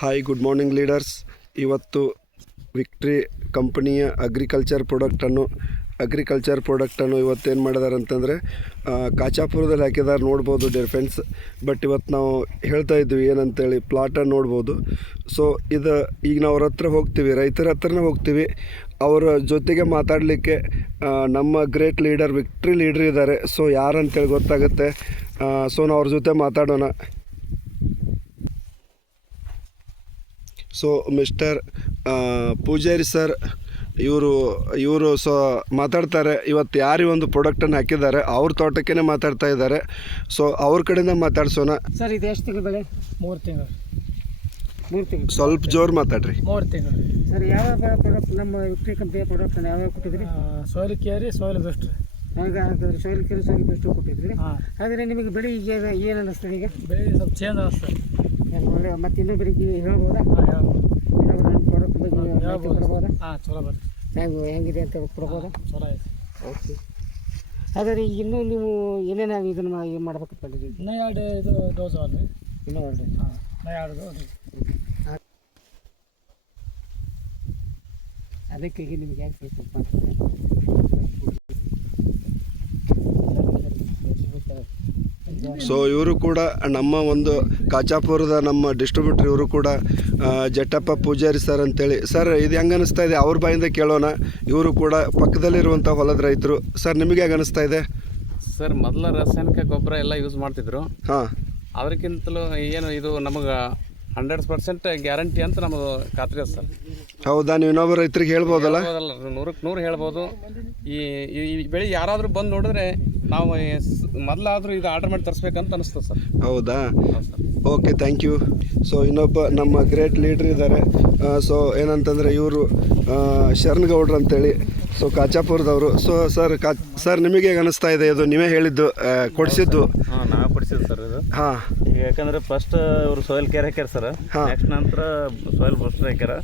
Hi good morning leaders. ಇವತ್ತು victory ಕಂಪನಿಯ agriculture ಪ್ರಾಡಕ್ಟನ್ನು ಇವತ್ತೇನು ಮಾಡಿದ್ದಾರೆ ಅಂತಂದರೆ ಕಾಚಾಪುರದಲ್ಲಿ ಹಾಕಿದ್ದಾರೆ, ನೋಡ್ಬೋದು ಡಿಫೆನ್ಸ್. ಬಟ್ ಇವತ್ತು ನಾವು ಹೇಳ್ತಾ ಇದ್ವಿ ಏನಂತೇಳಿ ಪ್ಲಾಟನ್ನು ನೋಡ್ಬೋದು. ಸೊ ಇದು ಈಗ ನಾವು ಅವ್ರ ಹತ್ರ ಹೋಗ್ತೀವಿ, ರೈತರ ಹತ್ರನೇ ಹೋಗ್ತೀವಿ. ಅವರ ಜೊತೆಗೆ ಮಾತಾಡಲಿಕ್ಕೆ ನಮ್ಮ ಗ್ರೇಟ್ ಲೀಡರ್ ವಿಕ್ಟ್ರಿ ಲೀಡರ್ ಇದ್ದಾರೆ. ಸೊ ಯಾರಂತೇಳಿ ಗೊತ್ತಾಗುತ್ತೆ. ಸೊ ನಾವು ಅವ್ರ ಜೊತೆ ಮಾತಾಡೋಣ. ಸೊ ಮಿಸ್ಟರ್ ಪೂಜಾರಿ ಸರ್ ಇವರು ಮಾತಾಡ್ತಾರೆ. ಇವತ್ತು ಯಾರು ಒಂದು ಪ್ರಾಡಕ್ಟನ್ನು ಹಾಕಿದ್ದಾರೆ ಅವ್ರ ತೋಟಕ್ಕೇ ಮಾತಾಡ್ತಾ ಇದ್ದಾರೆ. ಸೊ ಅವ್ರ ಕಡೆಯಿಂದ ಮಾತಾಡ್ಸೋಣ. ಸರ್ ಇದು ಎಷ್ಟು ತಿಂಗಳು ಬೆಳೆ? 3 ತಿಂಗಳು. ಸ್ವಲ್ಪ ಜೋರು ಮಾತಾಡ್ರಿ. 3 ತಿಂಗಳು. ಸರ್ ಯಾವ ಪ್ರಾಡಕ್ಟ್ ನಮ್ಮ ವಿಕ್ಟ್ರಿ ಕಂಪನಿಯ ಪ್ರಾಡಕ್ಟನ್ನು ಯಾವ್ಯಾವ ಕೊಟ್ಟಿದ್ರಿ? ಸಾಯಿಲ್ ಕೇರಿ, ಸಾಯಿಲ್ ಬೆಸ್ಟ್. ಹಾಗಾದ್ರೆ ಸಾಯಿಲ್ ಕೇರಿ, ಸಾಯಿಲ್ ಬೆಸ್ಟ್ ಕೊಟ್ಟಿದ್ರಿ. ಆದರೆ ನಿಮಗೆ ಬೆಳೆ ಈಗ ಏನು ಅನ್ನಿಸ್ತದೆ? ಈಗ ಬೆಳೆ ಸ್ವಲ್ಪ ಚೇಂಜ್ ಅನ್ನಿಸ್ತದೆ. ಒಳ್ಳೆ ಮತ್ತು ಇನ್ನೂ ಬೆಳಿಗ್ಗೆ ಹೇಳ್ಬೋದಾ? ನಮ್ಮ ಪ್ರಾಡಕ್ಟ್ ಬಗ್ಗೆ ಕೊಡ್ಬೋದಾ? ಚಲೋ ಬರ್ರಿ. ಹೆಂಗಿದೆ ಅಂತ ಕೊಡ್ಬೋದಾ? ಚಲೋ ಐತೆ. ಓಕೆ. ಹಾಗಾದ್ರೆ ಈಗ ಇನ್ನೂ ನೀವು ಏನೇನು ಇದನ್ನು ಏನು ಮಾಡ್ಬೇಕು ಅಂದ್ಕೊಂಡಿದ್ದೀವಿ? ಇನ್ನೂ 2 ಇದು ಡೋಸ್ ಅಲ್ಲ ರೀ. ಇನ್ನೂ 2. ಇನ್ನೂ 2 ಅದಕ್ಕೆ ಈಗ ನಿಮ್ಗೆ ಯಾಕೆ ಸ್ವಲ್ಪ ಸೊ ಇವರು ಕೂಡ ನಮ್ಮ ಒಂದು ಕಾಚಾಪುರದ ನಮ್ಮ ಡಿಸ್ಟ್ರಿಬ್ಯೂಟ್ರ್, ಇವರು ಕೂಡ ಜಟ್ಟಪ್ಪ ಪೂಜಾರಿ ಸರ್ ಅಂತೇಳಿ. ಸರ್ ಇದು ಹೆಂಗೆ ಅನಿಸ್ತಾ ಇದೆ? ಅವ್ರ ಬಾಯಿಂದ ಕೇಳೋಣ. ಇವರು ಕೂಡ ಪಕ್ಕದಲ್ಲಿರುವಂಥ ಹೊಲದ ರೈತರು. ಸರ್ ನಿಮಗೆ ಹೇಗೆ ಅನಿಸ್ತಾ ಇದೆ? ಸರ್ ಮೊದಲ ರಾಸಾಯನಿಕ ಗೊಬ್ಬರ ಎಲ್ಲ ಯೂಸ್ ಮಾಡ್ತಿದ್ರು. ಹಾಂ, ಅದಕ್ಕಿಂತಲೂ ಏನು ಇದು ನಮಗೆ 100% ಗ್ಯಾರಂಟಿ ಅಂತ ನಮ್ಮದು ಖಾತ್ರಿ ಅದ ಸರ್. ಹೌದಾ? ನೀವು ಇನ್ನೊಬ್ಬ ರೈತರಿಗೆ ಹೇಳ್ಬೋದಲ್ಲ? 100ಕ್ಕೆ 100 ಹೇಳ್ಬೋದು. ಈ ಬೆಳೆ ಯಾರಾದರೂ ಬಂದು ನೋಡಿದ್ರೆ ನಾವು ಮೊದಲಾದರೂ ಇದು ಆರ್ಡರ್ ಮಾಡಿ ತರಿಸ್ಬೇಕಂತ ಅನಿಸ್ತದೆ ಸರ್. ಹೌದಾ? Okay, thank you. ಸೊ ಇನ್ನೊಬ್ಬ ನಮ್ಮ ಗ್ರೇಟ್ ಲೀಡ್ರ್ ಇದ್ದಾರೆ. ಸೊ ಏನಂತಂದರೆ ಇವರು ಶರಣಗೌಡ್ರು ಅಂತೇಳಿ, ಸೊ ಕಾಚಾಪುರದವರು. ಸೊ ಸರ್ ನಿಮಗೆ ಹೇಗೆ ಅನಿಸ್ತಾ ಇದೆ? ಇದು ನೀವೇ ಹೇಳಿದ್ದು, ಕೊಡಿಸಿದ್ದು? ಹಾಂ, ನಾವೇ ಕೊಡಿಸಿದ್ದು ಸರ್ ಇದು. ಹಾಂ, ಯಾಕಂದ್ರೆ ಫಸ್ಟ್ ಇವರು ಸಾಯಿಲ್ ಕೇರ್ ಹಾಕ್ಯಾರ ಸರ್. ನೆಕ್ಸ್ಟ್ ನಂತರ ಸಾಯಿಲ್ ಬೂಸ್ಟರ್ ಹಾಕ್ಯಾರ.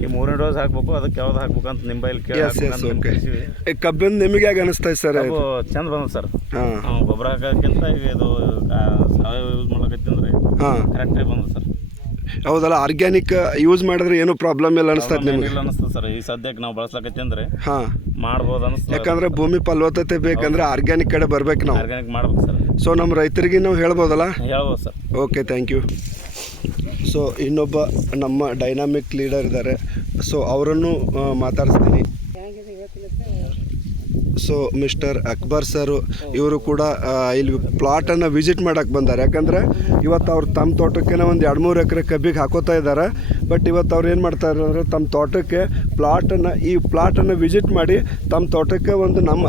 ಈ 3ನೇ ಡೋಸ್ ಹಾಕ್ಬೇಕು. ಅದಕ್ಕೆ ಯಾವ್ದು ಹಾಕ್ಬೇಕಂತ ನಿಂಬೈಲಿ ಕೇಳಿ ಕಬ್ಬಿನ ನಿಮಗೆ ಹೇಗೆ ಅನಿಸ್ತಾ ಇದೆ ಸರ್? ಚಂದ ಬಂದ ಸರ್. ಹಾಂ, ಗೊಬ್ಬರ ಹಾಕೋಕ್ಕಿಂತ ಈಗ ಇದು ಸಾವಯವ ಯೂಸ್ ಮಾಡಕತ್ತಂದ್ರೆ ಕರೆಕ್ಟಾಗಿ ಬಂದ ಸರ್. ಹೌದಲ್ಲ? ಆರ್ಗ್ಯಾನಿಕ್ ಯೂಸ್ ಮಾಡಿದ್ರೆ ಏನು ಪ್ರಾಬ್ಲಮ್ ಇಲ್ಲ ಅನಿಸ್ತದೆ ನಿಮಗೆ? ಇಲ್ಲ ಅನಿಸ್ತದೆ ಸರ್. ಈ ಸದ್ಯಕ್ಕೆ ನಾವು ಬಳಸ್ಲಕತ್ತಿ ಅಂದ್ರೆ ಹಾಂ ಮಾಡ್ಬೋದು ಅನಿಸ್ತದೆ. ಯಾಕಂದ್ರೆ ಭೂಮಿ ಫಲವತ್ತತೆ ಬೇಕಂದ್ರೆ ಆರ್ಗ್ಯಾನಿಕ್ ಕಡೆ ಬರ್ಬೇಕು ನಾವು. ಆರ್ಗ್ಯಾನಿಕ್ ಮಾಡ್ಬೇಕು ಸರ್. ಸೊ ನಮ್ಮ ರೈತರಿಗೆ ನಾವು ಹೇಳ್ಬೋದಲ್ಲ? ಹೇಳ್ಬೋದು sir. Okay, thank you. So ಇನ್ನೊಬ್ಬ ನಮ್ಮ ಡೈನಾಮಿಕ್ ಲೀಡರ್ ಇದ್ದಾರೆ. ಸೊ ಅವರನ್ನು ಮಾತಾಡಿಸ್ತೀನಿ. ಸೊ ಮಿಸ್ಟರ್ ಅಕ್ಬರ್ ಸರು ಇವರು ಕೂಡ ಇಲ್ಲಿ ಪ್ಲಾಟನ್ನು ವಿಸಿಟ್ ಮಾಡೋಕ್ಕೆ ಬಂದ್ದಾರೆ. ಯಾಕಂದರೆ ಇವತ್ತು ಅವ್ರು ತಮ್ಮ ತೋಟಕ್ಕೆ ಒಂದು 2-3 ಎಕರೆ ಕಬ್ಬಿಗೆ ಹಾಕೋತಾ ಇದ್ದಾರೆ. ಬಟ್ ಇವತ್ತು ಅವ್ರು ಏನು ಮಾಡ್ತಾರೆ ಅಂದರೆ ತಮ್ಮ ತೋಟಕ್ಕೆ ಈ ಪ್ಲಾಟನ್ನು ವಿಸಿಟ್ ಮಾಡಿ ತಮ್ಮ ತೋಟಕ್ಕೆ ಒಂದು ನಮ್ಮ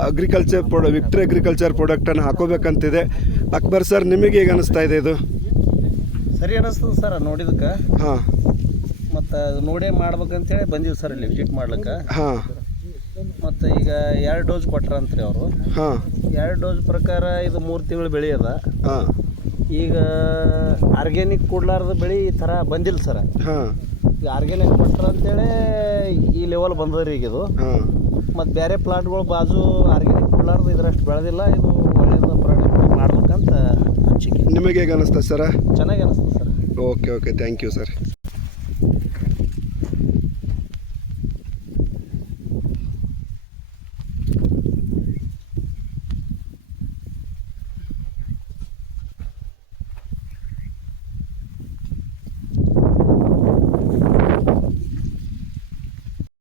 ವಿಕ್ಟ್ರಿ ಅಗ್ರಿಕಲ್ಚರ್ ಪ್ರಾಡಕ್ಟನ್ನು ಹಾಕೋಬೇಕಂತಿದೆ. ಅಕ್ಬರ್ ಸರ್ ನಿಮಗೆ ಹೇಗೆ ಅನಿಸ್ತಾ ಇದೆ ಇದು? ಸರಿ ಅನ್ನಿಸ್ತದೆ ಸರ್ ನೋಡಿದಕ್ಕೆ. ಹಾಂ, ಮತ್ತು ನೋಡೇ ಮಾಡ್ಬೇಕಂತೇಳಿ ಬಂದೀವಿ ಸರ್ ಇಲ್ಲಿ ವಿಸಿಟ್ ಮಾಡ್ಲಿಕ್ಕೆ. ಹಾಂ, ಮತ್ತು ಈಗ 2 ಡೋಸ್ ಕೊಟ್ರಂತ್ರಿ ಅವರು. ಹಾಂ, 2 ಡೋಸ್ ಪ್ರಕಾರ ಇದು 3 ತಿಂಗಳು ಬೆಳೆ ಅದ. ಹಾಂ, ಈಗ ಆರ್ಗ್ಯಾನಿಕ್ ಕೊಡ್ಲಾರ್ದ ಬೆಳೆ ಈ ಥರ ಬಂದಿಲ್ಲ ಸರ್. ಹಾಂ, ಈಗ ಆರ್ಗ್ಯಾನಿಕ್ ಕೊಟ್ರ ಅಂತೇಳಿ ಈ ಲೆವೆಲ್ ಬಂದದ್ರಿ ಈಗ ಇದು. ಹಾಂ. ಮತ್ತು ಬೇರೆ ಪ್ಲಾಟ್ಗಳು ಬಾಜು ಆರ್ಗ್ಯಾನಿಕ್ ಕೊಡ್ಲಾರ್ದು ಇದರಷ್ಟು ಬೆಳೆದಿಲ್ಲ. ಇದು ಒಳ್ಳೆಯದು ಪ್ರಾಡಕ್ಟ್ ಮಾಡ್ಬೇಕಂತ ಅನಿಸಿಕೆ. ನಿಮಗೆ ಹೇಗೆ ಅನಿಸ್ತದೆ ಸರ? ಚೆನ್ನಾಗಿ ಅನಿಸ್ತದೆ sir. Okay, thank you sir.